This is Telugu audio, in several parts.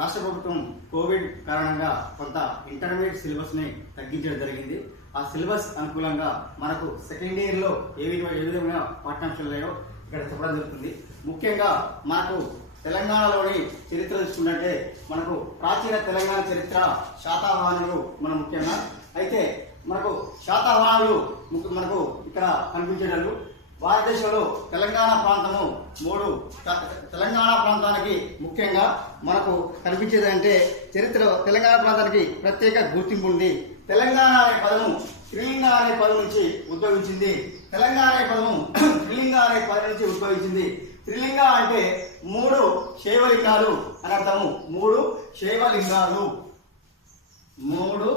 రాష్ట్ర ప్రభుత్వం కోవిడ్ కారణంగా కొంత ఇంటర్మీడియట్ సిలబస్ని తగ్గించడం జరిగింది. ఆ సిలబస్ అనుకూలంగా మనకు సెకండ్ ఇయర్లో ఏ విధమైన పాఠ్యాంశాలు ఉన్నాయో ఇక్కడ చెప్పడం జరుగుతుంది. ముఖ్యంగా మనకు తెలంగాణలోని చరిత్ర చూసుకున్నట్టే మనకు ప్రాచీన తెలంగాణ చరిత్ర శాతవాహనులు మనం ముఖ్యంగా అయితే మనకు శాతవాహనులు మనకు ఇక్కడ కనిపించేటట్లు భారతదేశంలో తెలంగాణ ప్రాంతము తెలంగాణ ప్రాంతానికి ముఖ్యంగా మనకు కనిపించేదంటే చరిత్ర తెలంగాణ ప్రాంతానికి ప్రత్యేక గుర్తింపు ఉంది. తెలంగాణ అనే పదము త్రిలింగ అనే పదం నుంచి ఉద్భవించింది. తెలంగాణ అనే పదము త్రిలింగ అనే పదం నుంచి ఉద్భవించింది. త్రిలింగ అంటే 3 శైవలింగాలు అని అర్థము. 3 శైవలింగాలు, 3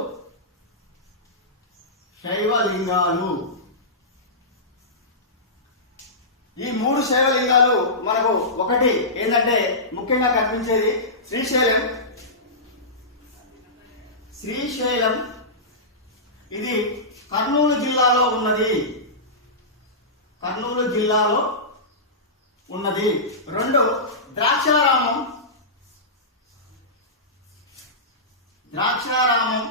శైవలింగాలు. ఈ 3 శైవలింగాలు మనకు ఒకటి ఏంటంటే ముఖ్యంగా కనిపించేది శ్రీశైలం. శ్రీశైలం ఇది కర్నూలు జిల్లాలో ఉన్నది. కర్నూలు జిల్లాలో ఉన్నది. 2 ద్రాక్షారామం. ద్రాక్షారామం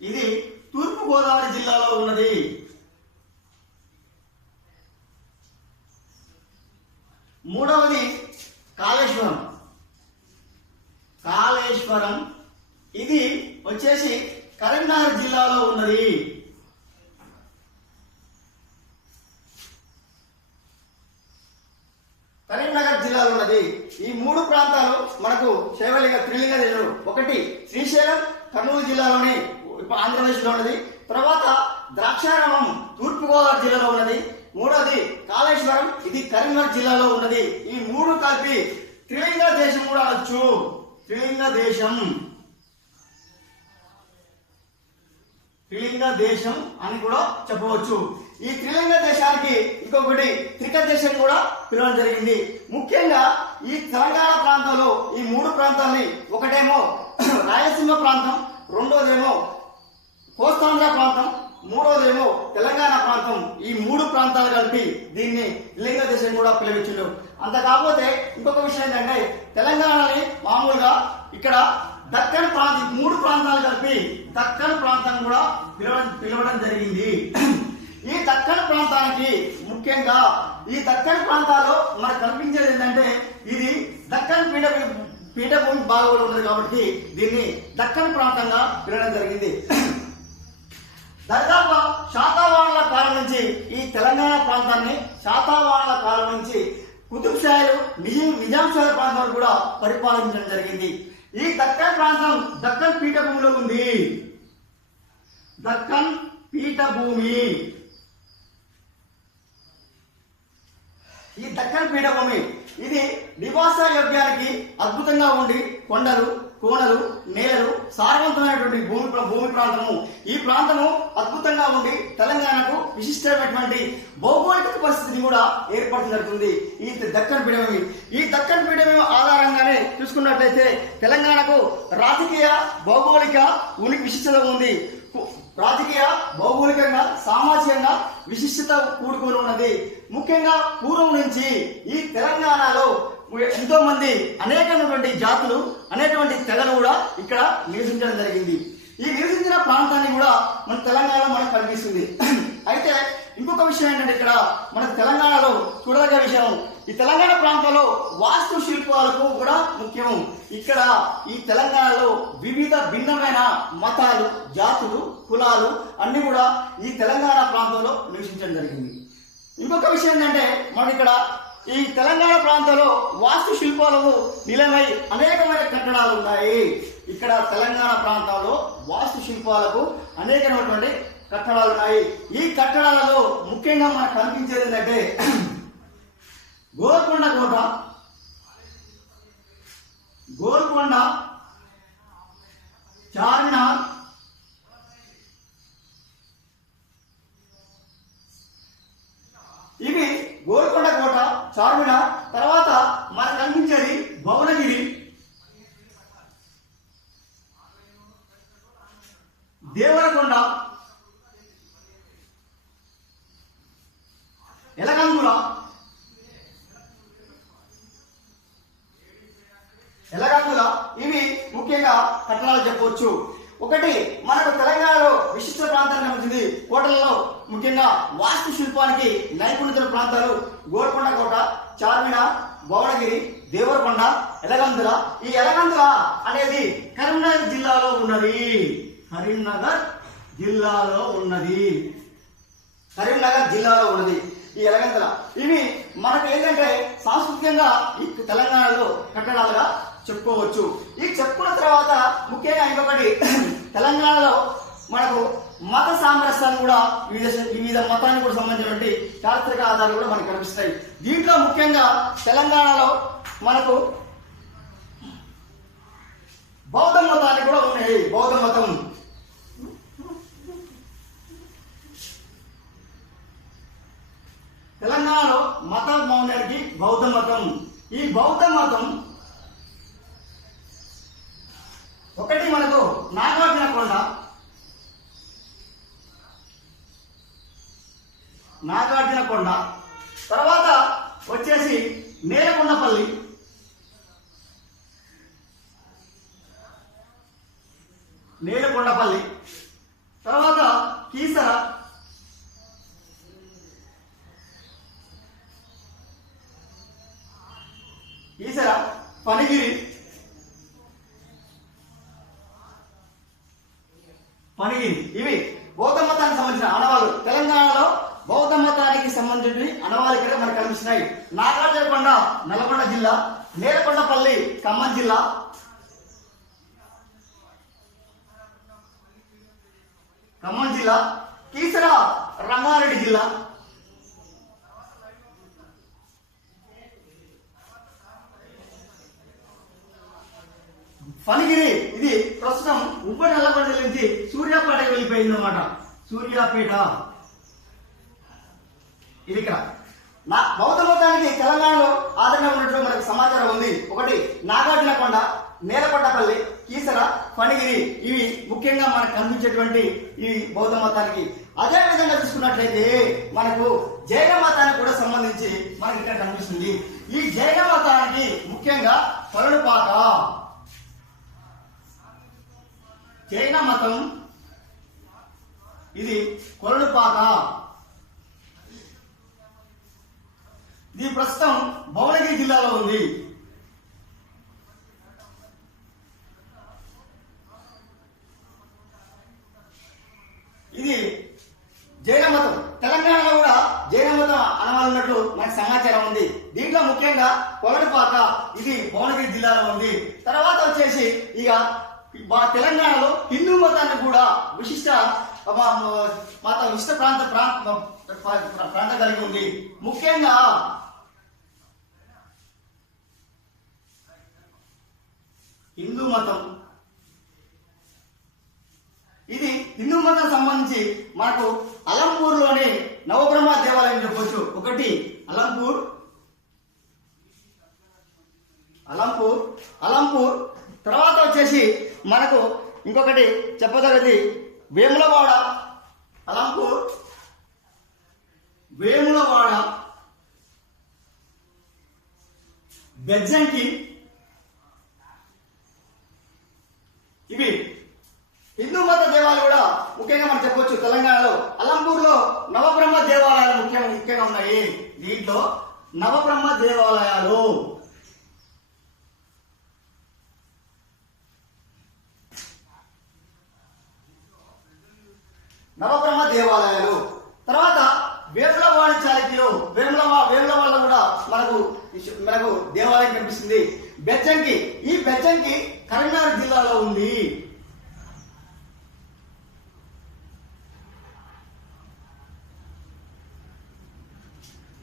ఇది తూర్పు గోదావరి జిల్లాలో ఉన్నది. 3వది కాళేశ్వరం. కాళేశ్వరం ఇది వచ్చేసి కరీంనగర్ జిల్లాలో ఉన్నది. కరీంనగర్ జిల్లాలో ఉన్నది. ఈ 3 ప్రాంతాలు మనకు శైవలింగ త్రిలింగ దేశం. ఒకటి శ్రీశైలం కర్నూలు జిల్లాలోని ఆంధ్రప్రదేశ్ లో ఉన్నది. తర్వాత ద్రాక్షారామం తూర్పుగోదావరి జిల్లాలో ఉన్నది. 3వది కాళేశ్వరం ఇది కరీంనగర్ జిల్లాలో ఉన్నది. ఈ 3 కలిపి త్రిలింగ దేశం కూడా అనొచ్చు. త్రిలింగ దేశం, త్రిలింగ దేశం అని కూడా చెప్పవచ్చు. ఈ త్రిలింగ దేశానికి ఇంకొకటి త్రిక దేశం కూడా పిలవడం జరిగింది. ముఖ్యంగా ఈ తెలంగాణ ప్రాంతంలో ఈ 3 ప్రాంతాలని ఒకటేమో రాయలసీమ ప్రాంతం, రెండోదేమో కోస్తాంధ్ర ప్రాంతం, మూడోదేమో తెలంగాణ ప్రాంతం. ఈ 3 ప్రాంతాలు కలిపి దీన్ని త్రిలింగ దేశం కూడా పిలవించారు. అంత కాకపోతే ఇంకొక విషయం ఏంటంటే తెలంగాణని మామూలుగా ఇక్కడ దక్కన్ ప్రాంతం 3 ప్రాంతాలు కలిపి దక్కన్ ప్రాంతం కూడా పిలవడం జరిగింది. ఈ దక్కన్ ప్రాంతానికి ముఖ్యంగా ఈ దక్కన్ ప్రాంతాల్లో మనకు కనిపించేది ఏంటంటే ఇది దక్కన్ పీఠభూమి బాగా ఉంటుంది కాబట్టి దీన్ని దక్కన్ ప్రాంతంగా పిలవడం జరిగింది. దాదాపు శాతవాహనుల కాలం నుంచి ఈ తెలంగాణ ప్రాంతాన్ని శాతవాహనుల కాలం నుంచి కుతుబ్ షాహీలు నిజాం షాహీ ప్రాంతాలు కూడా పరిపాలించడం జరిగింది. ఈ దక్కన్ ప్రాంతం దక్కన్ పీఠభూమిలో ఉంది. దక్కన్ పీఠభూమి. ఈ దక్కన్ పీఠభూమి ఇది నివాస యోగ్యానికి అద్భుతంగా ఉండి కొండలు, కోనలు, నేలలు, సారవంతమైనటువంటి భూమి ప్రాంతము. ఈ ప్రాంతము అద్భుతంగా ఉండి తెలంగాణకు విశిష్టమైనటువంటి భౌగోళిక పరిస్థితిని కూడా ఏర్పరచగలుగుతుంది ఈ దక్కన్ పీఠభూమి. ఈ దక్కన్ పీఠభూమి ఆధారంగానే చూసుకున్నట్లయితే తెలంగాణకు రాజకీయ భౌగోళిక విశిష్టత ఉంది. రాజకీయ భౌగోళికంగా సామాజికంగా విశిష్టత కూడుకొని ఉన్నది. ముఖ్యంగా పూర్వం నుంచి ఈ తెలంగాణలో ఎంతో మంది అనేకమైనటువంటి జాతులు అనేటువంటి తెగలు కూడా ఇక్కడ నివసించడం జరిగింది. ఈ నివసించిన ప్రాంతాన్ని కూడా మన తెలంగాణలో మనకు కనిపిస్తుంది. అయితే ఇంకొక విషయం ఏంటంటే ఇక్కడ మన తెలంగాణలో చూడదగ్గ విషయం ఈ తెలంగాణ ప్రాంతంలో వాస్తు శిల్పాలకు కూడా ముఖ్యం. ఇక్కడ ఈ తెలంగాణలో వివిధ భిన్నమైన మతాలు, జాతులు, కులాలు అన్ని కూడా ఈ తెలంగాణ ప్రాంతంలో నివసించడం జరిగింది. ఇంకొక విషయం ఏంటంటే మన ఇక్కడ ఈ తెలంగాణ ప్రాంతంలో వాస్తు శిల్పాలకు నిలవై అనేకమైన కట్టడాలు ఉన్నాయి. ఇక్కడ తెలంగాణ ప్రాంతంలో వాస్తు శిల్పాలకు అనేకమైనటువంటి కట్టడాలు ఉన్నాయి. ఈ కట్టడాలలో ముఖ్యంగా మనకు కనిపించేది ఏంటంటే గోల్కొండ కోట, గోల్కొండ, చార్మినార్, ఇవి గోల్కొండ కోట, చార్మినార్. తర్వాత మనకు కనిపించేది భువనగిరి, దేవరకొండ, ఎలగందుల, ఎలగందుల ఇవి ముఖ్యంగా కట్టడాలు చెప్పవచ్చు. ఒకటి మనకు తెలంగాణలో విశిష్ట ప్రాంతానికి సంబంధించింది కోటలలో ముఖ్యంగా వాస్తు శిల్పానికి నైపుణ్యత ప్రాంతాలు గోల్కొండ కోట, చార్మినార్, భువనగిరి, దేవరకొండ, ఎలగందుల. ఈ ఎలగందుల అనేది కరీంనగర్ జిల్లాలో ఉన్నది. కరీంనగర్ జిల్లాలో ఉన్నది. కరీంనగర్ జిల్లాలో ఉన్నది ఈ ఎలగందుల. ఇవి మనకు ఏంటంటే సాంస్కృతికంగా ఈ తెలంగాణలో కట్టడాలుగా చెప్పుకోవచ్చు. ఈ చెప్పుకున్న తర్వాత ముఖ్యంగా ఇంకొకటి తెలంగాణలో మనకు మత సామరస్యాన్ని కూడా వివిధ మతానికి కూడా సంబంధించినటువంటి చారిత్రక ఆధారాలు కూడా మనకు కనిపిస్తాయి. దీంట్లో ముఖ్యంగా తెలంగాణలో మనకు బౌద్ధ మతానికి కూడా ఉన్నాయి. బౌద్ధ మతం తెలంగాణలో మత మౌనానికి బౌద్ధ మతం. ఈ బౌద్ధ మతం ఒకటి మనకు నాగార్జునకొండ, తర్వాత వచ్చేసి నేలకొండపల్లి, తర్వాత కీసర, పనిగిరి, ఇవి బౌద్ధ మతానికి సంబంధించిన ఆనవాళ్ళు. తెలంగాణలో బౌద్ధ మతానికి సంబంధించిన ఆనవాళ్ళు ఇక్కడ మనకు కనిపిస్తున్నాయి. నాగార్జునకొండ నల్గొండ జిల్లా, నేలకొండపల్లి ఖమ్మం జిల్లా, కీసర రంగారెడ్డి జిల్లా, పనిగిరి ఇది ప్రస్తుతం ఉప్పటి నల్లగొండ నుంచి సూర్యాపేటకి వెళ్ళిపోయింది అన్నమాట. సూర్యాపేట ఇది ఇక్కడ. బౌద్ధ మతానికి తెలంగాణలో ఆదరణ ఉన్నట్లు మనకు సమాచారం ఉంది. ఒకటి నాగార్జునకొండ, నేలకొండపల్లి, కీసర, పనిగిరి ఇవి ముఖ్యంగా మనకు కనిపించేటువంటి ఈ బౌద్ధ మతానికి. అదే విధంగా తీసుకున్నట్లయితే మనకు జైన మతానికి కూడా సంబంధించి మనకి ఇక్కడ కనిపిస్తుంది. ఈ జైన మతానికి ముఖ్యంగా కొలనుపాక, జైన మతం ఇది కొలనుపాక. ఇది ప్రస్తుతం భువనగిరి జిల్లాలో ఉంది. ఇది జైన మతం. తెలంగాణలో కూడా జైన మతం అనవాలన్నట్లు మనకు సమాచారం ఉంది. దీంట్లో ముఖ్యంగా కొలనుపాక ఇది భువనగిరి జిల్లాలో ఉంది. తర్వాత వచ్చేసి ఇక తెలంగాణలో హిందూ మతాన్ని కూడా విశిష్ట ప్రాంతం కలిగి ఉంది. ముఖ్యంగా హిందూ మతం ఇది హిందూ మతం సంబంధించి మనకు అలంపూర్ లోని నవబ్రహ్మ దేవాలయం చెప్పొచ్చు. ఒకటి అలంపూర్ తర్వాత వచ్చేసి మనకు ఇంకొకటి చెప్పదగ్గది వేములవాడ, అలంపూర్, వేములవాడ, బెజ్జంకి ఇవి హిందూ మత దేవాలయాలు కూడా ముఖ్యంగా మనం చెప్పొచ్చు. తెలంగాణలో అలంపూర్ లో నవబ్రహ్మ దేవాలయాలు ముఖ్యంగా ఉన్నాయి. దీంట్లో నవబ్రహ్మ దేవాలయాలు తర్వాత వేములవాడ చాళుక్యులు, వేములవాడలో కూడా మనకు దేవాలయం కనిపిస్తుంది. బెజ్జంకి, ఈ బెజ్జంకి కరీంనగర్ జిల్లాలో ఉంది.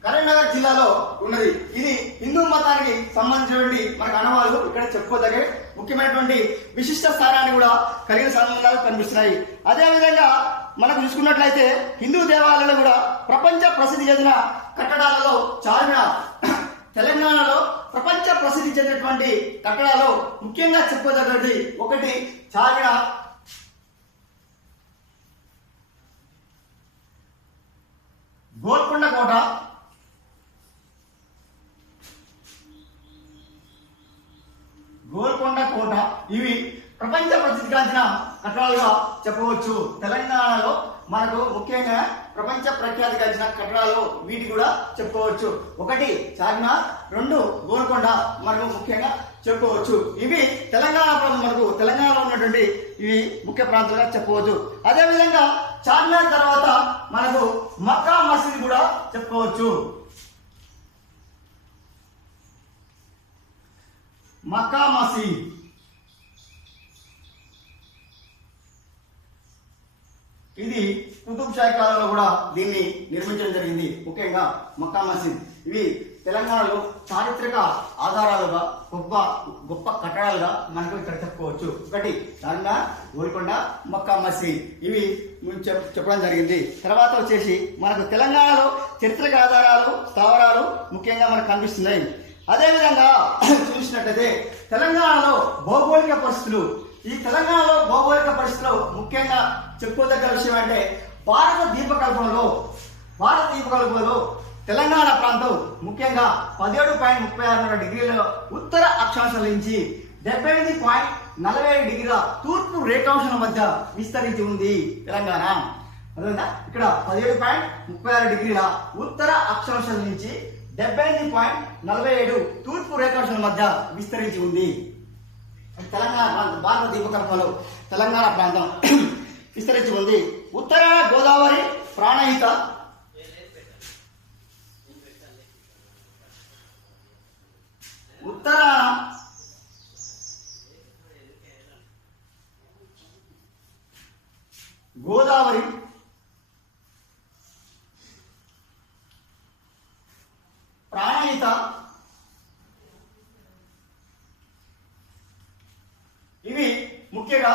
కరీంనగర్ జిల్లాలో ఉన్నది. ఇది హిందూ మతానికి సంబంధించినటువంటి మనకు ఆనవాళ్ళు ఇక్కడ చెప్పుకోదగే ముఖ్యమైనటువంటి విశిష్ట స్థానాన్ని కూడా కలిగిన సంబంధాలు కనిపిస్తున్నాయి. అదేవిధంగా మనకు చూసుకున్నట్లయితే హిందూ దేవాలయాలు కూడా ప్రపంచ ప్రసిద్ధి చెందిన కట్టడాలలో చార్మినార్, తెలంగాణలో ప్రపంచ ప్రసిద్ధి చెందినటువంటి కట్టడాలు ముఖ్యంగా చెప్పుకోదగ్గది ఒకటి చార్మినార్, గోల్కొండ కోట, ఇవి ప్రపంచ ప్రసిద్ధిగాంచిన కట్టడాలుగా చెప్పవచ్చు. తెలంగాణలో మనకు ముఖ్యంగా ప్రపంచ ప్రఖ్యాతిగాంచిన కట్టడాలు వీటి కూడా చెప్పుకోవచ్చు. ఒకటి చార్మినార్, రెండు గోల్కొండ మనకు ముఖ్యంగా చెప్పుకోవచ్చు. ఇవి మనకు తెలంగాణలో ఉన్నటువంటి ఇవి ముఖ్య ప్రాంతాలుగా చెప్పవచ్చు. అదేవిధంగా చార్మినార్ తర్వాత మనకు మక్కా మసీద్ కూడా చెప్పుకోవచ్చు. మక్కా మసీద్ ఇది కుతుబ్ షాహీ కాలంలో కూడా దీన్ని నిర్మించడం జరిగింది. ముఖ్యంగా మక్కా మసీద్ ఇవి తెలంగాణలో చారిత్రక ఆధారాలుగా గొప్ప గొప్ప కట్టడాలుగా మనకు ఇక్కడ చెప్పుకోవచ్చు. ఒకటి చార్మినార్, గోల్కొండ, మక్కా మసీద్ ఇవి చెప్పడం జరిగింది. తర్వాత వచ్చేసి మనకు తెలంగాణలో చారిత్రక ఆధారాలు, స్థావరాలు ముఖ్యంగా మనకు కనిపిస్తున్నాయి. అదేవిధంగా చూసినట్లయితే తెలంగాణలో భౌగోళిక పరిస్థితులు, ఈ తెలంగాణలో భౌగోళిక పరిస్థితులు ముఖ్యంగా చెప్పుకోదగ్గ విషయం అంటే భారత ద్వీపకల్పంలో తెలంగాణ ప్రాంతం ముఖ్యంగా 17.36 డిగ్రీల ఉత్తర అక్షాంశాల నుంచి 78.47 డిగ్రీల తూర్పు రేఖాంశాల మధ్య విస్తరించి ఉంది తెలంగాణ. అదేవిధంగా ఇక్కడ 17.36 డిగ్రీల ఉత్తర అక్షాంశాల నుంచి 78.47 తూర్పు రేఖాంశాల మధ్య విస్తరించి ఉంది తెలంగాణ ప్రాంతం. భారత ద్వీపకల్పంలో తెలంగాణ ప్రాంతం విస్తరించి ఉంది. ఉత్తరాన గోదావరి ప్రాణహిత, ఉత్తరాన గోదావరి ప్రాణహిత, ఇవి ముఖ్యంగా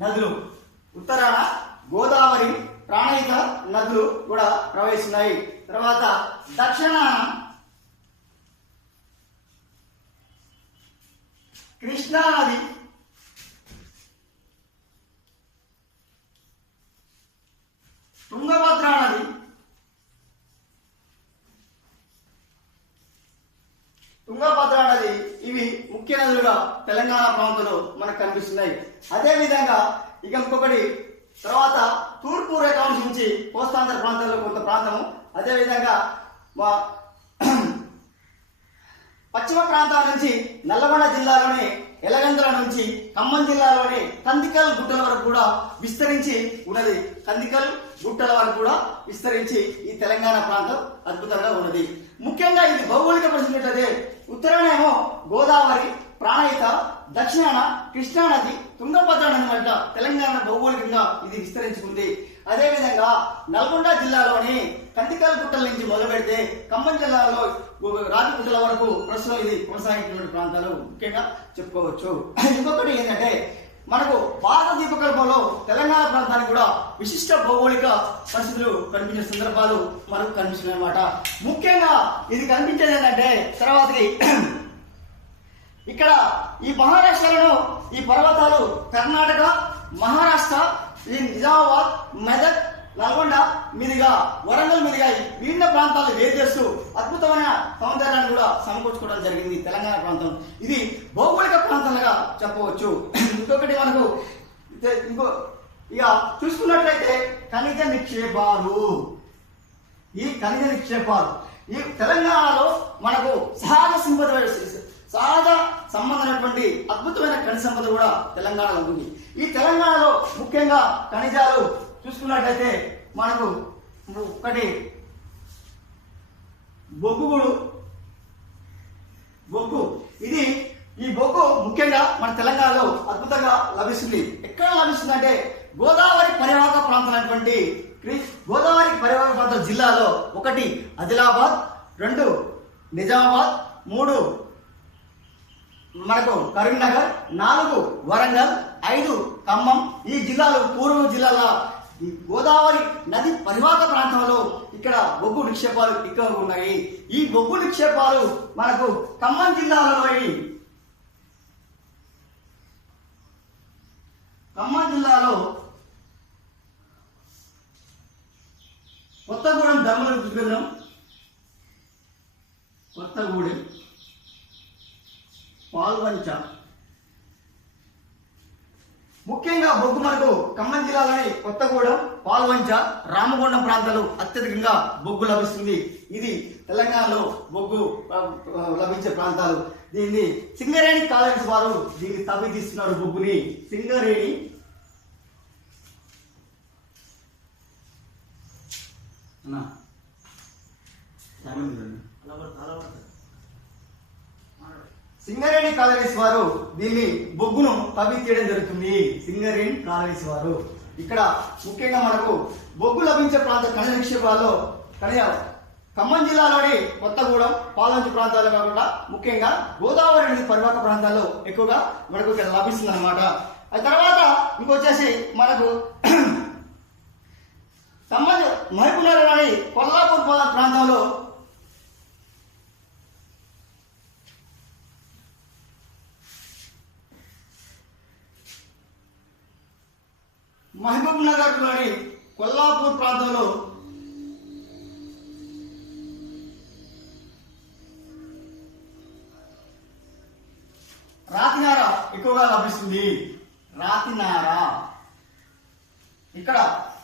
నదులు. ఉత్తరాన గోదావరి ప్రాణహిత నదులు కూడా ప్రవహిస్తున్నాయి. తర్వాత దక్షిణాన కృష్ణా నది, తుంగభద్రా నది, ఇవి ముఖ్య నదులుగా తెలంగాణ ప్రాంతంలో మనకు కనిపిస్తున్నాయి. అదేవిధంగా ఇక ఇంకొకటి తర్వాత తూర్పు రేఖాంశం నుంచి కోస్తాంధ్ర ప్రాంతాల్లో కొంత ప్రాంతము, అదేవిధంగా పశ్చిమ ప్రాంతాల నుంచి నల్లగొండ జిల్లాలోని ఎలగందుల నుంచి ఖమ్మం జిల్లాలోని కందికల్ గుట్టల వరకు కూడా విస్తరించి ఉన్నది. కందికల్ గుట్టల వరకు కూడా విస్తరించి ఈ తెలంగాణ ప్రాంతం అద్భుతంగా ఉన్నది. ముఖ్యంగా ఇది భౌగోళిక పరిస్థితి ఉత్తరానేమో గోదావరి ప్రాణహిత, దక్షిణాన కృష్ణా నది, తుంగభద్ర నది వద్ద తెలంగాణ భౌగోళికంగా ఇది విస్తరించుకుంది. అదేవిధంగా నల్గొండ జిల్లాలోని కందికల్ గుట్టల నుంచి మొదలు పెడితే ఖమ్మం జిల్లాలో రాజగుట్టల వరకు ప్రస్తుతం ఇది కొనసాగినటువంటి ప్రాంతాలు ముఖ్యంగా చెప్పుకోవచ్చు. ఇంకొకటి ఏంటంటే మనకు భారత ద్వీపకల్పంలో తెలంగాణ ప్రాంతానికి కూడా విశిష్ట భౌగోళిక పరిస్థితులు కనిపించే సందర్భాలు మనకు కనిపిస్తున్నాయి అన్నమాట. ముఖ్యంగా ఇది కనిపించేది ఏంటంటే తర్వాతకి ఇక్కడ ఈ మహారాష్ట్రలో ఈ పర్వతాలు కర్ణాటక, మహారాష్ట్ర, ఈ నిజామాబాద్, మెదక్, నల్గొండ మీదుగా వరంగల్ మీదుగా విభిన్న ప్రాంతాలు వేరు చేస్తూ అద్భుతమైన సౌందర్యాన్ని కూడా సమకూర్చుకోవడం జరిగింది తెలంగాణ ప్రాంతం. ఇది భౌగోళిక ప్రాంతాలుగా చెప్పవచ్చు. ఇంకొకటి మనకు ఇక చూసుకున్నట్లయితే ఖనిజ నిక్షేపాలు, ఈ ఖనిజ నిక్షేపాలు ఈ తెలంగాణలో మనకు సహజ సంబంధమైనటువంటి అద్భుతమైన ఖనిజ సంపద కూడా తెలంగాణలో ఉంది. ఈ తెలంగాణలో ముఖ్యంగా ఖనిజాలు చూసుకున్నట్లయితే మనకు ఒకటి బొగ్గు ఇది ఈ బొగ్గు ముఖ్యంగా మన తెలంగాణలో అద్భుతంగా లభిస్తుంది. ఎక్కడ లభిస్తుంది అంటే గోదావరి పరివాహక ప్రాంతం గోదావరి పరివాహక ప్రాంత జిల్లాలో ఒకటి ఆదిలాబాద్, 2 నిజామాబాద్, 3 మనకు కరీంనగర్, 4 వరంగల్, 5 ఖమ్మం. ఈ జిల్లాలు పూర్వ జిల్లాల గోదావరి నది పరివాహక ప్రాంతంలో ఇక్కడ బొగ్గు నిక్షేపాలు ఎక్కువగా ఉన్నాయి. ఈ బొగ్గు నిక్షేపాలు మనకు ఖమ్మం జిల్లాలో కొత్తగూడెం ధర్మవరం, కొత్తగూడెం, పాల్వంచ, ముఖ్యంగా బొగ్గు మనకు ఖమ్మం జిల్లాలోని కొత్తగూడెం, పాల్వంచ, రామగుండం ప్రాంతాలు అత్యధికంగా బొగ్గు లభిస్తుంది. ఇది తెలంగాణలో బొగ్గు లభించే ప్రాంతాలు. దీన్ని సింగరేణి కాలేజ్ వారు దీన్ని తవ్వితీస్తున్నారు. బొగ్గుని సింగరేణి సింగరేణి కాలనీస్ వారు దీన్ని బొగ్గును తవ్వి తీయడం జరుగుతుంది. సింగరేణి కాలనీస్ వారు ఇక్కడ ముఖ్యంగా మనకు బొగ్గు లభించే ప్రాంత ఖనిజ నిక్షేపాల్లో ఖమ్మం జిల్లాలోని కొత్తగూడెం, పాలంచు ప్రాంతాలు కాకుండా ముఖ్యంగా గోదావరి నది పరివాహక ప్రాంతాల్లో ఎక్కువగా మనకు ఇక్కడ లభిస్తుంది అనమాట. ఆ తర్వాత ఇంకొచ్చేసి మనకు మహబూబ్నగర్లోని కొల్లాపూర్ ప్రాంతంలో కొల్లాపూర్ ప్రాంతంలో రాతినార ఎక్కువగా లభిస్తుంది. రాతినార ఇక్కడ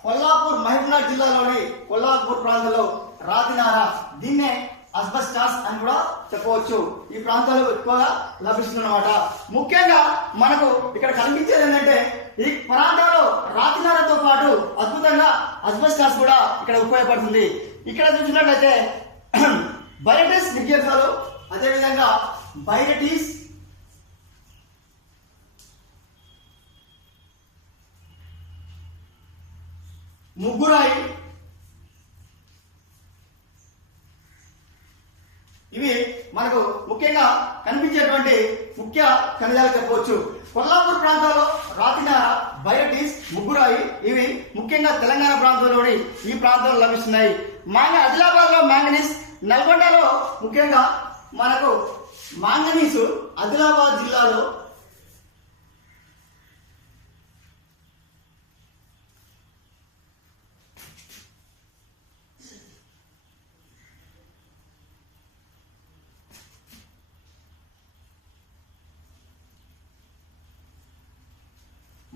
కొల్లాపూర్ మహబూబ్నగర్ జిల్లాలోని కొల్లాపూర్ ప్రాంతంలో రాతినార, దీన్నే అస్బెస్టాస్ అని కూడా చెప్పవచ్చు. ఈ ప్రాంతాల్లో ఎక్కువగా లభిస్తుంది అన్నమాట. ముఖ్యంగా మనకు ఇక్కడ కనిపించేది ఏంటంటే ఈ ప్రాంతాల్లో రాతినారతో పాటు అద్భుతంగా అస్బెస్టాస్ కూడా ఇక్కడ ఉపయోగపడుతుంది. ఇక్కడ చూసినట్లయితే బైరటిస్ నిక్షేపాలు, అదేవిధంగా బైరటిస్ ముగ్గురాయి, ఇవి మనకు ముఖ్యంగా కనిపించేటువంటి ముఖ్య ఖనిజాలు చెప్పవచ్చు. కొల్లాపూర్ ప్రాంతాల్లో రాతినార, బైరటిస్, ముగ్గురాయి ఇవి ముఖ్యంగా తెలంగాణ ప్రాంతంలోని ఈ ప్రాంతాల్లో లభిస్తున్నాయి. ఆదిలాబాద్ లో మ్యాంగనీస్, నల్గొండలో ముఖ్యంగా మనకు మాంగనీసు ఆదిలాబాద్ జిల్లాలో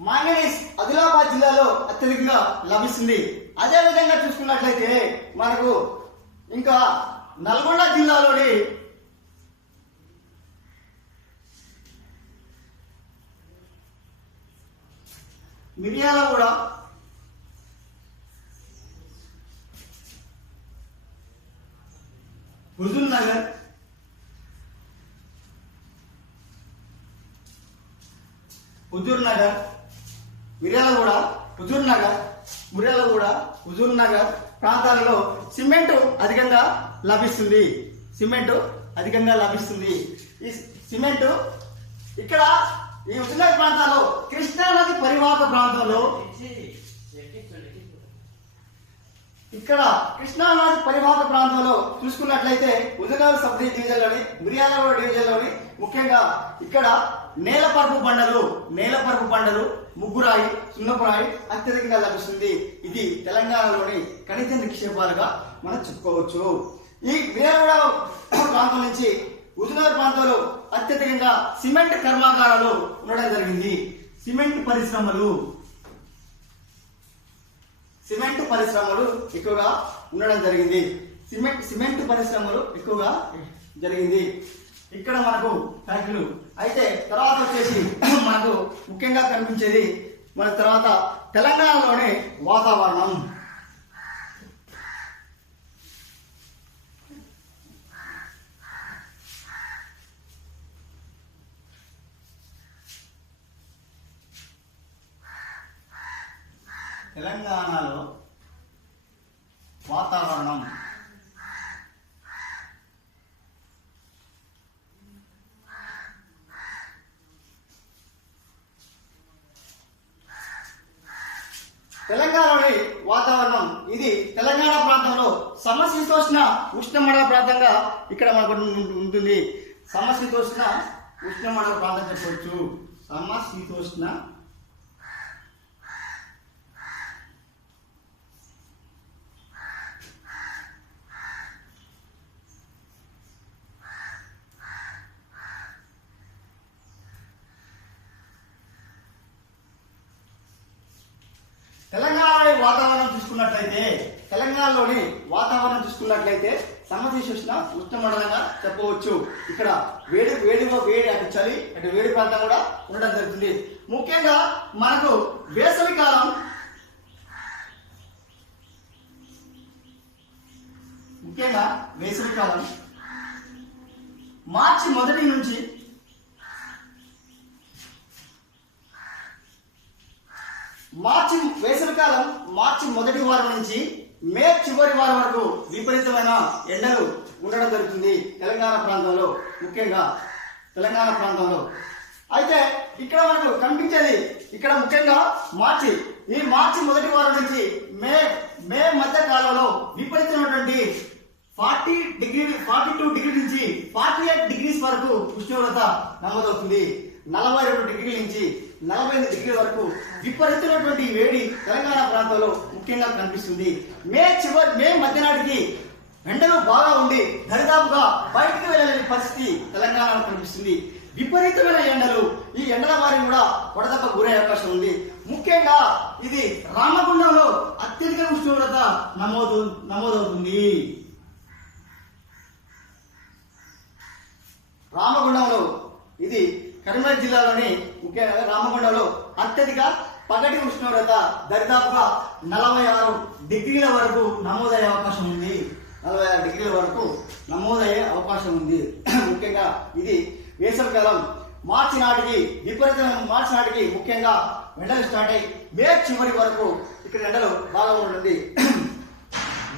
మాంగనీస్ ఆదిలాబాద్ జిల్లాలో అత్యధికంగా లభిస్తుంది. అదే విధంగా చూసుకున్నట్లయితే మనకు ఇంకా నల్గొండ జిల్లాలోని మిర్యాలగూడ, హుజూర్ నగర్, మిర్యాలగూడ, హుజూర్ నగర్ ప్రాంతాలలో సిమెంట్ అధికంగా లభిస్తుంది. ఈ సిమెంట్ ఇక్కడ ఈ హుజూర్ నగర్ ప్రాంతాల్లో కృష్ణానది పరివాహక ప్రాంతంలో చూసుకున్నట్లయితే హుజూర్ నగర్ సబ్ డివిజన్లోని, మిర్యాలగూడ డివిజన్లోని ముఖ్యంగా ఇక్కడ నేలపరుపు బండలు, ముగ్గురాయి, సున్నపురాయి అత్యధికంగా లభిస్తుంది. ఇది తెలంగాణలోని ఖనిజ నిక్షేపాలుగా మనం చెప్పుకోవచ్చు. ఈ మిర్యాలగూడ ప్రాంతం నుంచి హుజూర్ ప్రాంతంలో అత్యధికంగా సిమెంట్ కర్మాగారాలు ఉండడం జరిగింది. సిమెంట్ పరిశ్రమలు ఎక్కువగా ఉండడం జరిగింది. ఇక్కడ మనకు ఫ్యాక్టరీలు అయితే తర్వాత వచ్చేసి మనకు ముఖ్యంగా కనిపించేది మన తర్వాత తెలంగాణలోని వాతావరణం. తెలంగాణలో వాతావరణం ఇది తెలంగాణ ప్రాంతంలో సమశీతోష్ణ ఉష్ణమండల ప్రాంతంగా ఇక్కడ మనకు ఉంటుంది. సమశీతోష్ణ ఉష్ణమండల ప్రాంతం చెప్పవచ్చు. సమశీతోష్ణ వాతావరణం చూసుకున్నట్లయితే తెలంగాణలోని వాతావరణం చూసుకున్నట్లయితే సమశీతోష్ణ ఉష్ణమండలంగా చెప్పవచ్చు. ఇక్కడ వేడి అటు చలి అటు వేడి ప్రాంతం కూడా ఉండడం జరుగుతుంది. ముఖ్యంగా మనకు వేసవి కాలం మార్చి మొదటి వారం నుంచి మే చివరి వారం వరకు విపరీతమైన ఎండలు ఉండడం జరుగుతుంది తెలంగాణ ప్రాంతంలో, ముఖ్యంగా తెలంగాణ ప్రాంతంలో. అయితే ఇక్కడ మనకు కనిపించేది ఇక్కడ ముఖ్యంగా ఈ మార్చి మొదటి వారం నుంచి మే మధ్య కాలంలో విపరీతమైనటువంటి 42 డిగ్రీ నుంచి 48 డిగ్రీస్ వరకు ఉష్ణోగ్రత నమోదవుతుంది. 42 డిగ్రీల నుంచి 48 డిగ్రీల వరకు విపరీతమైనటువంటి వేడి తెలంగాణ ప్రాంతంలో ముఖ్యంగా కనిపిస్తుంది. మే మధ్య నాటికి ఎండలు బాగా ఉండి దరిదాపుగా బయటికి వెళ్ళలేని పరిస్థితి తెలంగాణలో కనిపిస్తుంది. విపరీతమైన ఎండలు, ఈ ఎండల వారిని కూడా వడదెబ్బ గురే అవకాశం ఉంది. ముఖ్యంగా ఇది రామగుండంలో అత్యధిక ఉష్ణోగ్రత నమోదవుతుంది. రామగుండంలో, ఇది కరీంనగర్ జిల్లాలోని ముఖ్యంగా రామగుండంలో అత్యధిక పగటి ఉష్ణోగ్రత దరిదాపుగా 46 డిగ్రీల వరకు నమోదయ్యే అవకాశం ఉంది. 46 డిగ్రీల వరకు నమోదయ్యే అవకాశం ఉంది. ముఖ్యంగా ఇది వేసవికాలం. మార్చి నాటికి ముఖ్యంగా ఎండలు స్టార్ట్ అయ్యి మే చివరి వరకు ఇక్కడ ఎండలు బాగా ఉంటుంది.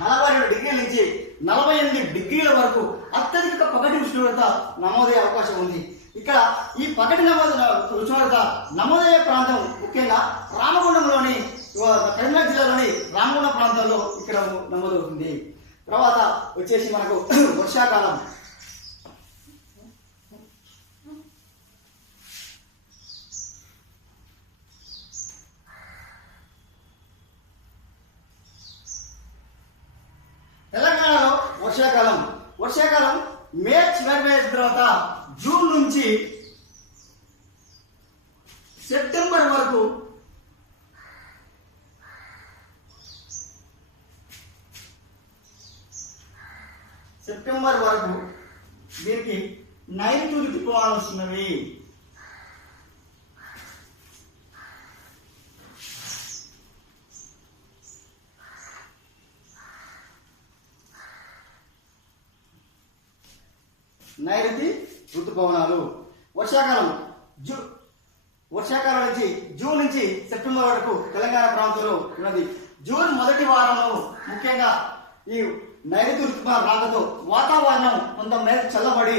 42 డిగ్రీల నుంచి 48 డిగ్రీల వరకు అత్యధిక పగటి ఉష్ణోగ్రత నమోదయ్యే అవకాశం ఉంది. ఇక్కడ ఈ పగటి ఉష్ణోగ్రత నమోదయ్యే ప్రాంతం ముఖ్యంగా రామగుండంలోని, కరీంనగర్ జిల్లాలోని రామగుండం ప్రాంతంలో ఇక్కడ నమోదవుతుంది. తర్వాత వచ్చేసి మనకు వర్షాకాలం. తెలంగాణలో వర్షాకాలం మే చివరి తర్వాత జూన్ నుంచి సెప్టెంబర్ వరకు దీనికి నైరుతి ఋతుపవనాలు వస్తున్నవి. నైరుతి ఋతుపవనాలు. వర్షాకాలం నుంచి జూన్ నుంచి సెప్టెంబర్ వరకు తెలంగాణ ప్రాంతంలో ఉన్నది. జూన్ మొదటి వారంలో ముఖ్యంగా ఈ నైరుతి ఋతుపవన రాకతో వాతావరణం కొంత మేర చల్లబడి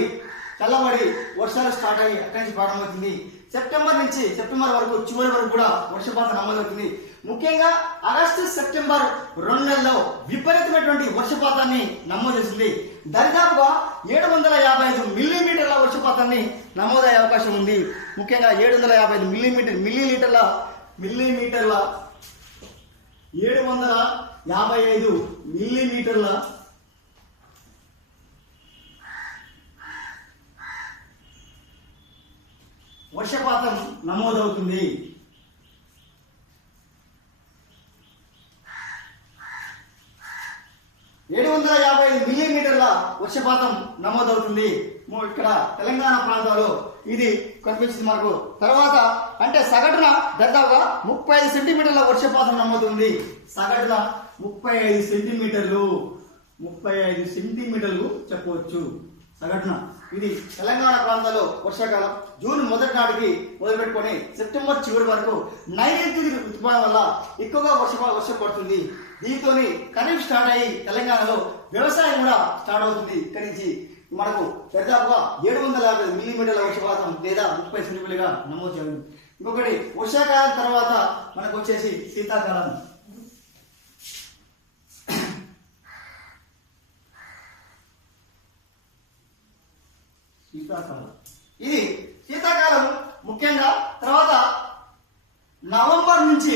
వర్షాలు స్టార్ట్ అయ్యి అక్కడి నుంచి ప్రారంభమవుతుంది. సెప్టెంబర్ వరకు చివరి వరకు కూడా వర్షపాతం నమోదవుతుంది. ముఖ్యంగా ఆగస్టు సెప్టెంబర్ 2 నెలల్లో విపరీతమైనటువంటి వర్షపాతాన్ని నమోదు చేస్తుంది. దరిదాపుగా 755 మిల్లీమీటర్ల వర్షపాతాన్ని నమోదయ్యే అవకాశం ఉంది. ముఖ్యంగా 755 మిల్లీమీటర్ల వర్షపాతం నమోదవుతుంది. 755 మిల్లీమీటర్ల వర్షపాతం నమోదవుతుంది ఇక్కడ తెలంగాణ ప్రాంతాల్లో. ఇది కనిపిస్తుంది మనకు. తర్వాత అంటే సగటున దాదాపుగా 35 సెంటీమీటర్ల వర్షపాతం నమోదవుతుంది. సగటున 35 సెంటీమీటర్లు చెప్పవచ్చు సగటున. ఇది తెలంగాణ ప్రాంతాల్లో వర్షాకాలం. జూన్ మొదటి నాటికి మొదలుపెట్టుకొని సెప్టెంబర్ చివరి వరకు నైరుతి ఋతుపవనం వల్ల ఎక్కువగా వర్షం పడుతుంది. దీంతో ఖరీఫ్ స్టార్ట్ అయ్యి తెలంగాణలో వ్యవసాయం కూడా స్టార్ట్ అవుతుంది. ఇక్కడి నుంచి మనకు దాదాపుగా 750 మిల్లీమీటర్ల వర్షపాతం లేదా 30 సెంటీమీటర్లుగా నమోదు చేయాలి. ఇంకొకటి వర్షాకాలం తర్వాత మనకు వచ్చేసి శీతాకాలం. ఇది శీతాకాలం ముఖ్యంగా తర్వాత నవంబర్ నుంచి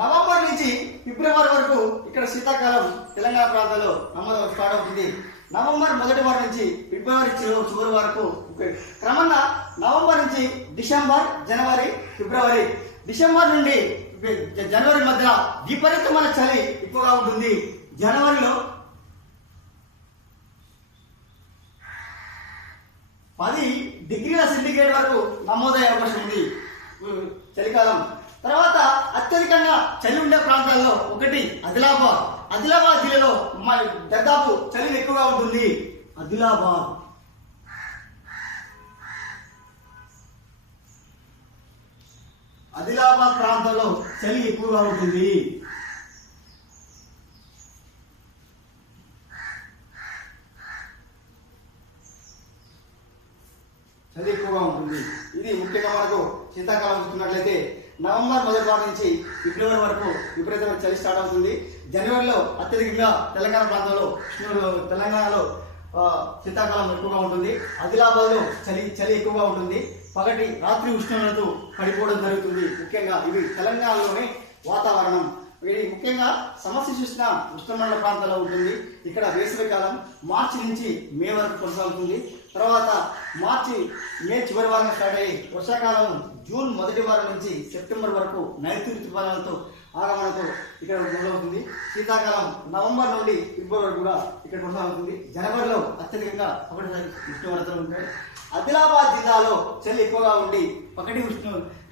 నవంబర్ నుంచి ఫిబ్రవరి వరకు ఇక్కడ శీతాకాలం తెలంగాణ ప్రాంతాల్లో నమోదు స్టార్ట్ అవుతుంది. నవంబర్ మొదటి వారం నుంచి ఫిబ్రవరి చివరి వరకు క్రమంగా నవంబర్ నుంచి డిసెంబర్, జనవరి, ఫిబ్రవరి, డిసెంబర్ నుండి జనవరి మధ్య విపరీతమైన చలి ఎక్కువగా ఉంటుంది. జనవరిలో 10 డిగ్రీల సెంటీగ్రేడ్ వరకు నమోదయ్యే అవకాశం ఉంది చలికాలం. తర్వాత అత్యధికంగా చలి ఉండే ప్రాంతాల్లో ఒకటి ఆదిలాబాద్ జిల్లాలో దాదాపు చలి ఎక్కువగా ఉంటుంది. ఆదిలాబాద్ ప్రాంతంలో చలి ఎక్కువగా ఉంటుంది. చలి ఎక్కువగా ఉంటుంది. ఇది ముఖ్యంగా మనకు శీతాకాలం చూసుకున్నట్లయితే నవంబర్ మొదటి వారం నుంచి ఫిబ్రవరి వరకు విపరీతమైన చలి స్టార్ట్ అవుతుంది. జనవరిలో అత్యధికంగా తెలంగాణలో శీతాకాలం ఎక్కువగా ఉంటుంది. ఆదిలాబాద్లో చలి ఎక్కువగా ఉంటుంది. పగటి రాత్రి ఉష్ణోగ్రతలు పడిపోవడం జరుగుతుంది. ముఖ్యంగా ఇవి తెలంగాణలోని వాతావరణం. ఇది ముఖ్యంగా సమశీతోష్ణ ఉష్ణమండల ప్రాంతాల్లో ఉంటుంది. ఇక్కడ వేసవికాలం మార్చి నుంచి మే వరకు కొనసాగుతుంది. తర్వాత మే చివరి వారం స్టార్ట్ అయ్యి వర్షాకాలం జూన్ మొదటి వారం నుంచి సెప్టెంబర్ వరకు నైరుతి ఋతుపవనాలతో ఆగమనంతో ఇక్కడ మొదలవుతుంది. శీతాకాలం నవంబర్ నుండి ఫిబ్రవరి వరకు కూడా ఇక్కడ కొనసాగుతుంది. జనవరిలో అత్యధికంగా ఉష్ణోగ్రతలు ఉంటాయి. ఆదిలాబాద్ జిల్లాలో చలి ఎక్కువగా ఉండి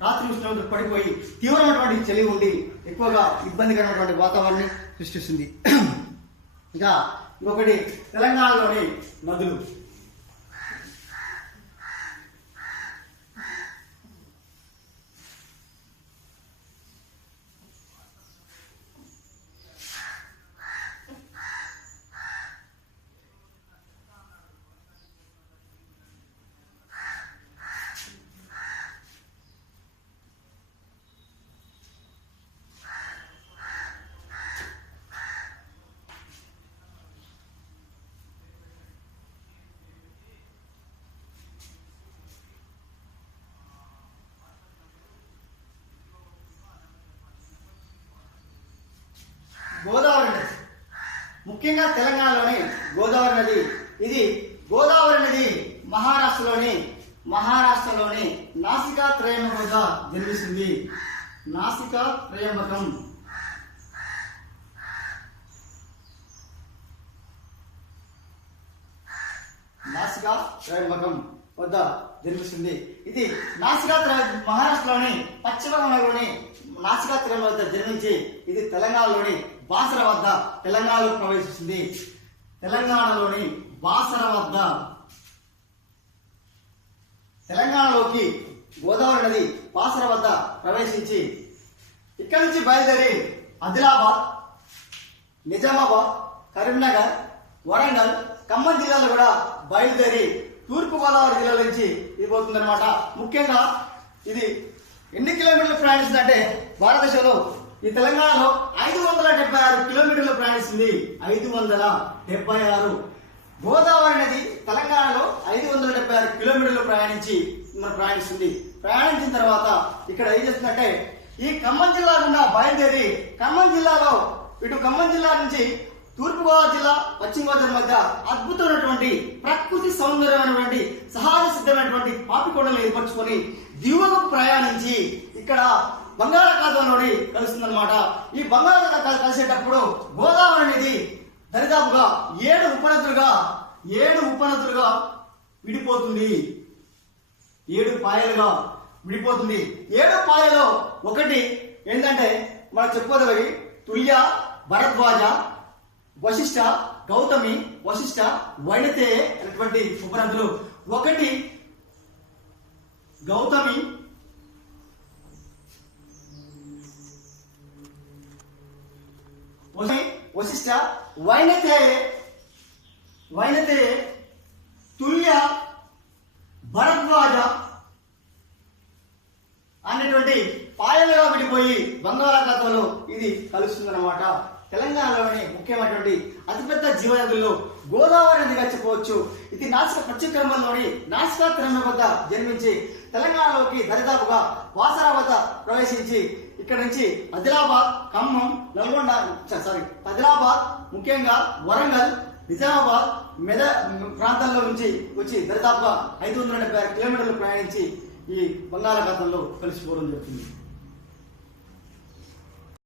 రాత్రి ఉష్ణోగ్రత పడిపోయి తీవ్రమైనటువంటి చలి ఉండి ఎక్కువగా ఇబ్బందికరమైనటువంటి వాతావరణాన్ని సృష్టిస్తుంది. ఇక ఇంకొకటి తెలంగాణలోని నదులు. గోదావరి నది ముఖ్యంగా తెలంగాణలోని గోదావరి నది. ఇది గోదావరి నది మహారాష్ట్రలోని నాసికా త్రయంబకం వద్ద జన్మిస్తుంది. నాసికా త్రయంబకం వద్ద జన్మిస్తుంది. ఇది మహారాష్ట్రలోని పశ్చిమ బెంగాల్లోని నాసికా త్రయంబకం వద్ద జన్మించి ఇది తెలంగాణలోని బాసర వద్ద తెలంగాణలో ప్రవేశిస్తుంది. తెలంగాణలోని బాసర వద్ద తెలంగాణలోకి గోదావరి నది బాసర వద్ద ప్రవేశించి ఇక్కడి నుంచి బయలుదేరి ఆదిలాబాద్, నిజామాబాద్, కరీంనగర్, వరంగల్, ఖమ్మం జిల్లాలో కూడా బయలుదేరి తూర్పు గోదావరి జిల్లా నుంచి ఇది పోతుందన్నమాట. ముఖ్యంగా ఇది ఎన్ని కిలోమీటర్లు ప్రయాణిస్తుందంటే భారతదేశంలో ఈ తెలంగాణలో 576 కిలోమీటర్లు ప్రయాణిస్తుంది. 576. గోదావరి నది తెలంగాణలో 576 కిలోమీటర్లు ప్రయాణిస్తుంది. ప్రయాణించిన తర్వాత ఇక్కడ ఏం చేస్తుందంటే ఈ ఖమ్మం జిల్లా గుండా బయలుదేరి ఖమ్మం జిల్లా నుంచి తూర్పు గోదావరి జిల్లా, పశ్చిమ గోదావరి మధ్య అద్భుతమైనటువంటి ప్రకృతి సౌందర్యమైనటువంటి సహజ సిద్ధమైనటువంటి పాపికొండలు ఏర్పరచుకొని దిగువకు ప్రయాణించి ఇక్కడ బంగాళాఖాతంలోని కలుస్తుందన్నమాట. ఈ బంగాళాఖాతం కలిసేటప్పుడు గోదావరి నది దరిదాపుగా 7 ఉపనదులుగా విడిపోతుంది. 7 పాయలుగా విడిపోతుంది. 7 పాయలో ఒకటి ఏంటంటే మనం చెప్పుకోదవి తుల్య, భరద్వాజ, వశిష్ఠ, గౌతమి, వైనతే అనేటువంటి ఉపనదులు. ఒకటి గౌతమి, వశిష్ఠ, వైనతే, తుల్య, భరద్వాజ అనేటువంటి పాయలుగా విడిపోయి బంగాళాఖాతంలో ఇది కలుస్తుందన్నమాట. తెలంగాణలోని ముఖ్యమైనటువంటి అతిపెద్ద జీవనదుల్లో గోదావరి నదిగా చెప్పవచ్చు. ఇది నాసిక పశ్చిమ క్రమంలోని నాసికా తీరం వద్ద జన్మించి తెలంగాణలోకి దరిదాపుగా వాసరా వద్ద ప్రవేశించి ఇక్కడ నుంచి ఆదిలాబాద్, ఖమ్మం, నల్గొండ ఆదిలాబాద్, ముఖ్యంగా వరంగల్, నిజామాబాద్, మెదక్ ప్రాంతాల్లో నుంచి వచ్చి దరిదాపుగా 576 కిలోమీటర్లు ప్రయాణించి ఈ బంగాళాఖాతంలో కలిసిపోవడం జరుగుతుంది.